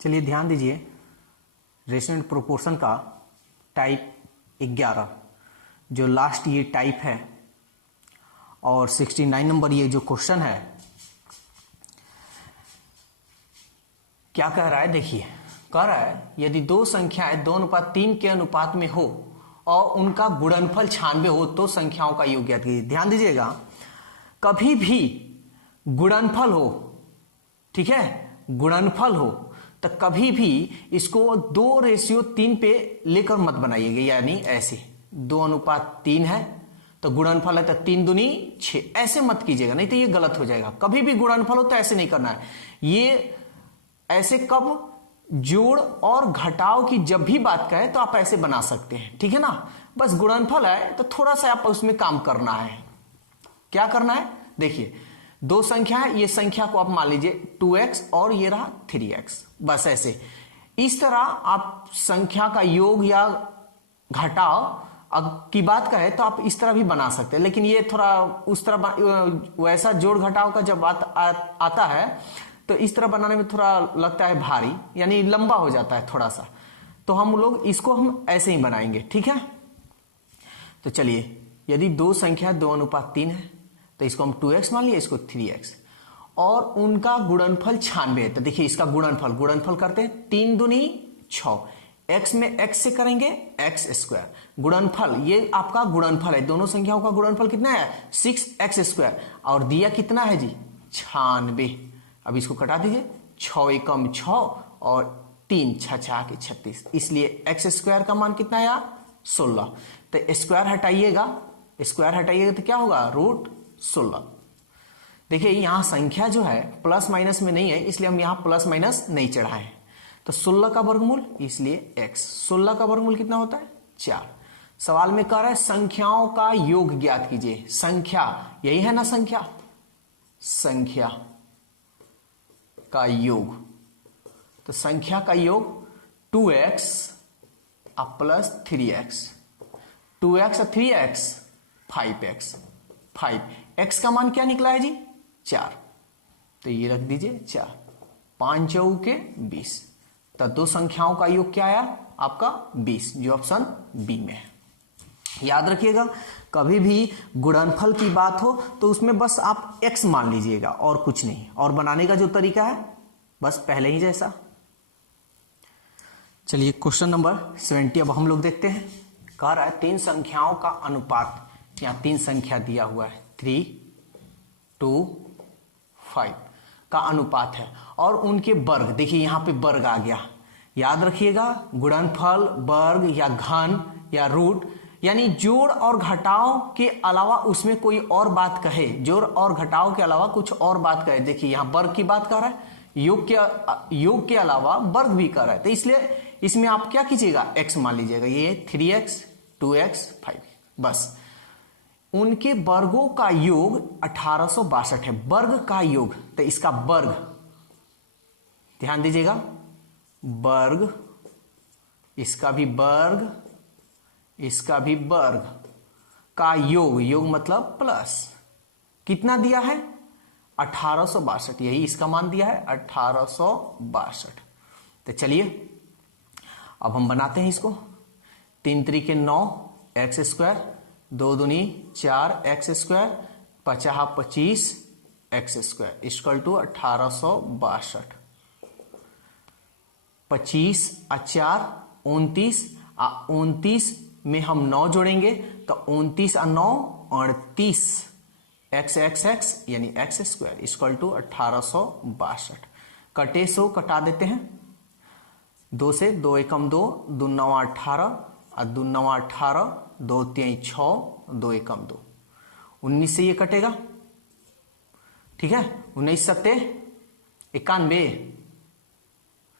चलिए ध्यान दीजिए, रेशनल प्रोपोर्शन का टाइप 11 जो लास्ट ये टाइप है और 69 नंबर ये जो क्वेश्चन है क्या कह रहा है, देखिए कह रहा है यदि दो संख्याएं 2:3 के अनुपात में हो और उनका गुणनफल 96 हो तो संख्याओं का योग ज्ञात कीजिए। ध्यान दीजिएगा, कभी भी गुणनफल हो, ठीक है, गुणनफल हो तो कभी भी इसको 2:3 पे लेकर मत बनाइएगा, यानी ऐसे 2:3 है तो गुणनफल है तो 3 दूनी 6, ऐसे मत कीजिएगा, नहीं तो ये गलत हो जाएगा। कभी भी गुणनफल हो तो ऐसे नहीं करना है। ये ऐसे कब जोड़ और घटाव की जब भी बात करें तो आप ऐसे बना सकते हैं, ठीक है ना। बस गुणनफल है तो थोड़ा सा आप उसमें काम करना है। क्या करना है, देखिए दो संख्या है, ये संख्या को आप मान लीजिए 2x और ये रहा 3x, बस ऐसे इस तरह आप संख्या का योग या घटाव की बात करें तो आप इस तरह भी बना सकते हैं, लेकिन ये थोड़ा उस तरह वैसा जोड़ घटाव का जब बात आता है तो इस तरह बनाने में थोड़ा लगता है भारी, यानी लंबा हो जाता है थोड़ा सा, तो हम लोग इसको हम ऐसे ही बनाएंगे, ठीक है। तो चलिए, यदि दो संख्या 2:3 है तो इसको हम 2x मान लिए, इसको 3x, और उनका गुणनफल 96 है तो देखिए इसका गुणनफल करते हैं, 3 दूनी 6, x में x से करेंगे x², गुणनफल ये आपका गुणनफल है, दोनों संख्याओं का गुणनफल कितना है 6x², और दिया कितना है जी 96। अब इसको कटा दीजिए, 6 एकम 6 और 3 6 के 36, इसलिए x² का मान कितना आया 16। तो स्क्वायर हटाइएगा तो क्या होगा √16। देखिए यहां संख्या जो है प्लस माइनस में नहीं है, इसलिए हम यहां प्लस माइनस नहीं चढ़ाए। तो 16 का वर्गमूल, इसलिए x, 16 का वर्गमूल कितना होता है 4। सवाल में कह रहा है संख्याओं का योग ज्ञात कीजिए। संख्या यही है ना, संख्या का योग, तो संख्या का योग 2x प्लस 3x, 2x और 3x 5x, 5x का मान क्या निकला है जी 4, तो ये रख दीजिए 4, 5 चौके 20, तो दो संख्याओं का योग क्या आया आपका 20, जो ऑप्शन बी में है। याद रखिएगा, कभी भी गुणनफल की बात हो तो उसमें बस आप x मान लीजिएगा और कुछ नहीं, और बनाने का जो तरीका है बस पहले ही जैसा। चलिए क्वेश्चन नंबर 70 अब हम लोग देखते हैं। कह रहा है तीन संख्याओं का अनुपात, यहाँ तीन संख्या दिया हुआ है 3, 2, 5 का अनुपात है और उनके वर्ग, देखिए यहां पे वर्ग आ गया। याद रखिएगा, गुणनफल, वर्ग या घन या रूट, यानी जोड़ और घटाव के अलावा उसमें कोई और बात कहे, जोड़ और घटाव के अलावा कुछ और बात कहे। देखिए यहां वर्ग की बात कर रहा है, योग के अलावा वर्ग भी कर रहा है, तो इसलिए इसमें आप क्या कीजिएगा x मान लीजिएगा, ये 3x 2x 5, बस उनके वर्गों का योग 1862 है, वर्ग का योग, तो इसका वर्ग, ध्यान दीजिएगा, वर्ग, इसका भी वर्ग, इसका भी वर्ग का योग मतलब प्लस, कितना दिया है 1862, यही इसका मान दिया है 1862। तो चलिए अब हम बनाते हैं इसको, 3 त्रिके 9 x², 2 दूनी 4 x², 50 25 x² इक्वल टू 1862। 25 और 4 29, 29 में हम 9 जोड़ेंगे तो 29 और 9 38 x यानी x² इक्वल टू 1862। कटे सो कटा देते हैं, 2 से 2 एकम 2, 2 9 18 और 2 9 18, 2 3 6, 2 एकम 2, 19 से ये कटेगा, ठीक है, 19 सत्ते 91,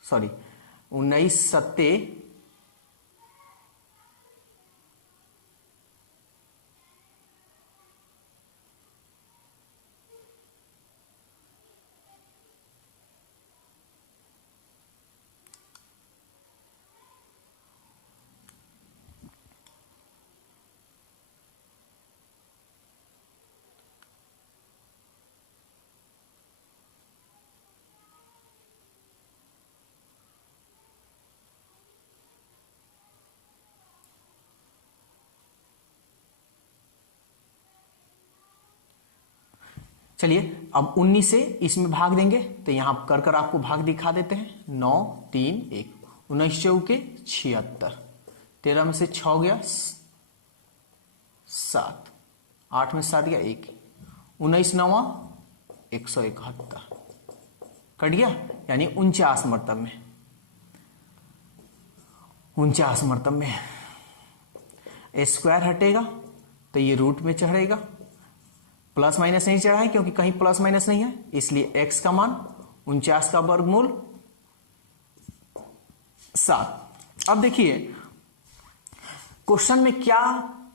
सॉरी 19 सत्ते 19 चलिए अब 19 से इसमें भाग देंगे, तो यहां कर कर आपको भाग दिखा देते हैं। 9 3 1 19 चौके 76, 13 में से 6 गया 7, 8 में 7 गया 1, 19 9 171 कट गया, यानी 49 मरतब में, 49 मरतब में स्क्वायर हटेगा तो ये रूट में चढ़ेगा, प्लस माइनस नहीं चढ़ा है क्योंकि कहीं प्लस माइनस नहीं है, इसलिए x का मान 49 का वर्गमूल 7। अब देखिए क्वेश्चन में क्या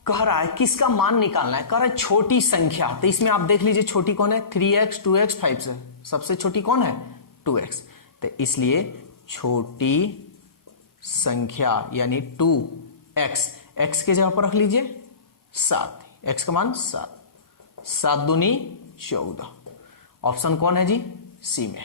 कह रहा है, किसका मान निकालना है, कह रहा है छोटी संख्या। तो इसमें आप देख लीजिए छोटी कौन है, 3x 2x 5 से सबसे छोटी कौन है 2x, तो इसलिए छोटी संख्या यानी 2x, x के जगह पर रख लीजिए 7, x का मान 7, 7 दूनी 14। ऑप्शन कौन है जी, सी में।